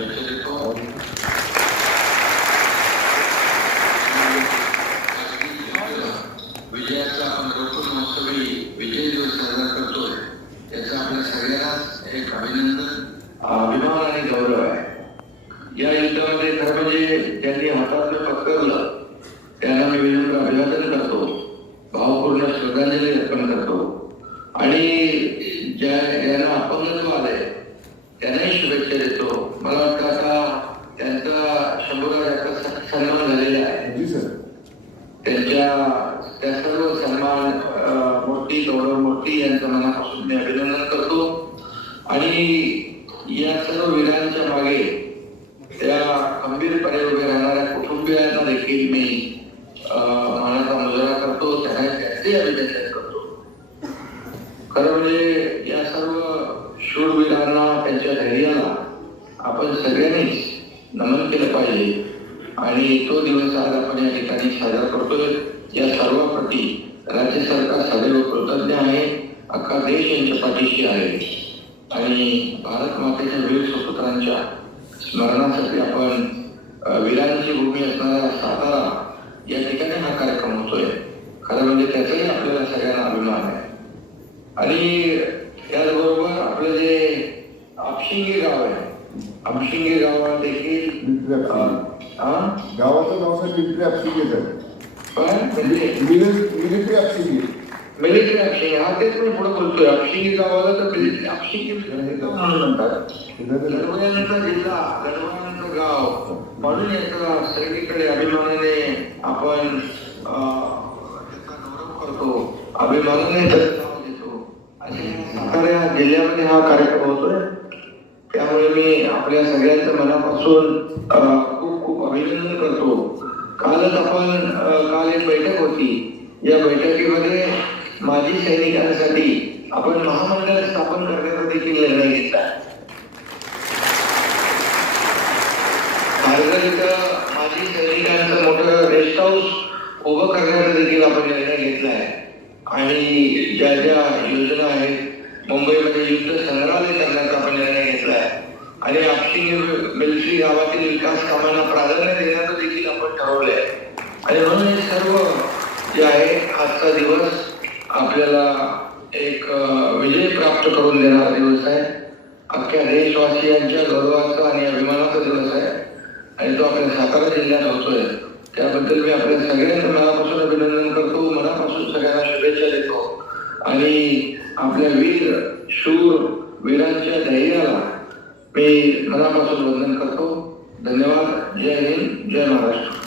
शुभेच्छा देतो विजयाचा आपण गौतम महोत्सवी विजय दिवस साजरा करतोय याचं आपल्या सगळ्यांनाच एक अभिनंदन अभिमान आणि गौरव आहे या युद्धामध्ये खरं ज्यांनी हातातलं पत्करलं त्यांना मी विनम्र अभिवादन करतो भावपूर्ण श्रद्धांजली अर्पण करतो आणि ज्या ज्यांना अपंगत्व आलंय त्यांनाही मला वाटतं आता त्यांचा शंभराचा सन्मान झालेला आहे. जी सर. त्यांच्या त्या सर्व सन्मान मूर्ती गौरव मूर्ती यांचं मनापासून मी अभिनंदन करतो. आणि या सर्व वीरांच्या मागे त्या खंबीरपणे उभे राहणाऱ्या कुटुंबियांना देखील मी मानाचा मुजरा करतो. त्यांना त्याचे अभिनंदन करतो. खरं म्हणजे या सर्व शूरवीरांना त्यांच्या धैर्याला आपण सगळ्यांनीच नमन केलं पाहिजे. आणि तो दिवस आज आपण या ठिकाणी साजरा करतोय. या सर्वांप्रती राज्य सरकार सदैव कृतज्ञ आहे. अख्खा देश यांच्या पाठीशी आहे. आणि भारत मातेच्या वीर सुपुत्रांच्या स्मरणासाठी आपण वीरांची भूमी असणारा सातारा या ठिकाणी हा कार्यक्रम होतोय. खरं म्हणजे त्याचाही आपल्याला सगळ्यांना अभिमान आहे. आणि त्याचबरोबर आपलं जे आपशिंगी गाव आहे आपशिंगी गावात देखील मिलिटरी? गावाचं नाव सर मिलिटरी आपशिंगी आहे sir military military military Apshingi हा? तेच मी पुढे बोलतोय आपशिंगी गावाला तर मिलिटरी आपशिंगी म्हणून म्हणतात गडवयांचा जिल्हा गडवयांचं गाव। म्हणून याचा सगळीकडे अभिमानाने आपण गौरव करतो अभिमानाने त्याचं नाव देतो अशा सातारा जिल्ह्यामध्ये हा कार्यक्रम होतोय त्यामुळे मी आपल्या सगळ्यांचं मनापासून खूप खूप अभिनंदन करतो. कालच आपण काल एक बैठक होती. या बैठकीमध्ये माजी सैनिकांसाठी आपण महामंडळ स्थापन करण्याचा देखील निर्णय घेतला. खारघर इथं माजी सैनिकांचं मोठं रेस्ट हाऊस उभं करण्याचा देखील आपण निर्णय घेतला आहे. आणि ज्या ज्या योजना आहेत मुंबईमध्ये युद्ध संग्रहालय करण्याचा आपण निर्णय घेतला आहे. आणि आपटी बेलसी गावातील विकास कामांना प्राधान्य देण्याचं देखील आपण ठरवलं आहे आणि म्हणून हे सर्व जे आहे आजचा दिवस आपल्याला एक विजय प्राप्त करून देणारा दिवस आहे. अख्ख्या देशवासियांच्या गौरवाचा आणि अभिमानाचा दिवस आहे. आणि तो आपल्या सातारा जिल्ह्यात होतोय. त्याबद्दल मी आपल्या सगळ्यांना मनापासून अभिनंदन करतो मनापासून सगळ्यांना शुभेच्छा देतो आणि आपल्या वीर शूर वीरांच्या धैर्याला मी मनापासून वंदन करतो. धन्यवाद. जय हिंद. जय महाराष्ट्र.